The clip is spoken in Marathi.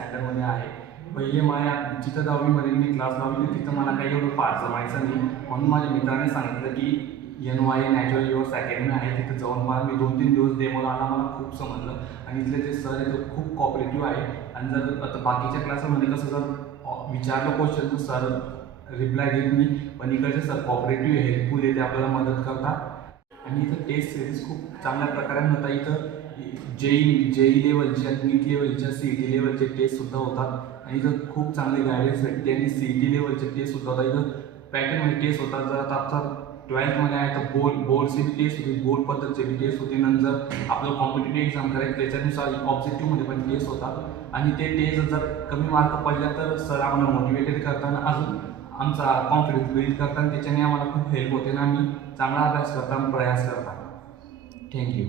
स्टँडर्डमध्ये आहे. पहिले मला जिथं 10वीमध्ये मी क्लास लावली तिथं मला काही एवढं फार जमायचं नाही, म्हणून माझ्या मित्राने सांगितलं की NY नॅचरल युवर्स अकॅडमी आहे, तिथं जाऊन मला मी 2-3 दिवस डेमो आला, मला खूप समजलं. आणि इथले जे सर आहेत ते खूप कॉपरेटिव्ह आहे. आणि जर आता बाकीच्या क्लासमध्ये कसं जर विचारलं क्वेश्चन तर सर रिप्लाय देत नाही, पण इकडचे सर कॉपरेटिव्ह हेल्पफुल आहे, ते आपल्याला मदत करतात. आणि इथं टेस्ट सिरीज खूप चांगल्या प्रकारे होतात. इथं जेई लेवलच्या, नीट लेवलच्या, CET लेवलचे टेस्टसुद्धा होतात. आणि इथं खूप चांगली गायडन्स भेटते. आणि CET लेवलचे टेस्टसुद्धा होतात. इथं पॅटर्नमध्ये टेस्ट होतात. जर आता आपला 12th आहे तर बोर्डची बी टेस्ट होती, बोर्ड पद्धतीची बी टेस्ट होती. नंतर आपलं कॉम्पिटेटिव्ह एक्झाम करायचं त्याच्यानुसार ऑब्जेक्टिव्हमध्ये पण टेस्ट होतात. आणि ते टेस्ट जर कमी मार्क पडल्या तर सर आम्हाला मोटिवेटेड करताना अजून आमचा कॉन्फिडन्स बिल्ड करताना त्याच्याने आम्हाला खूप हेल्प होते आणि आम्ही चांगला अभ्यास करताना प्रयास करतात. थँक्यू.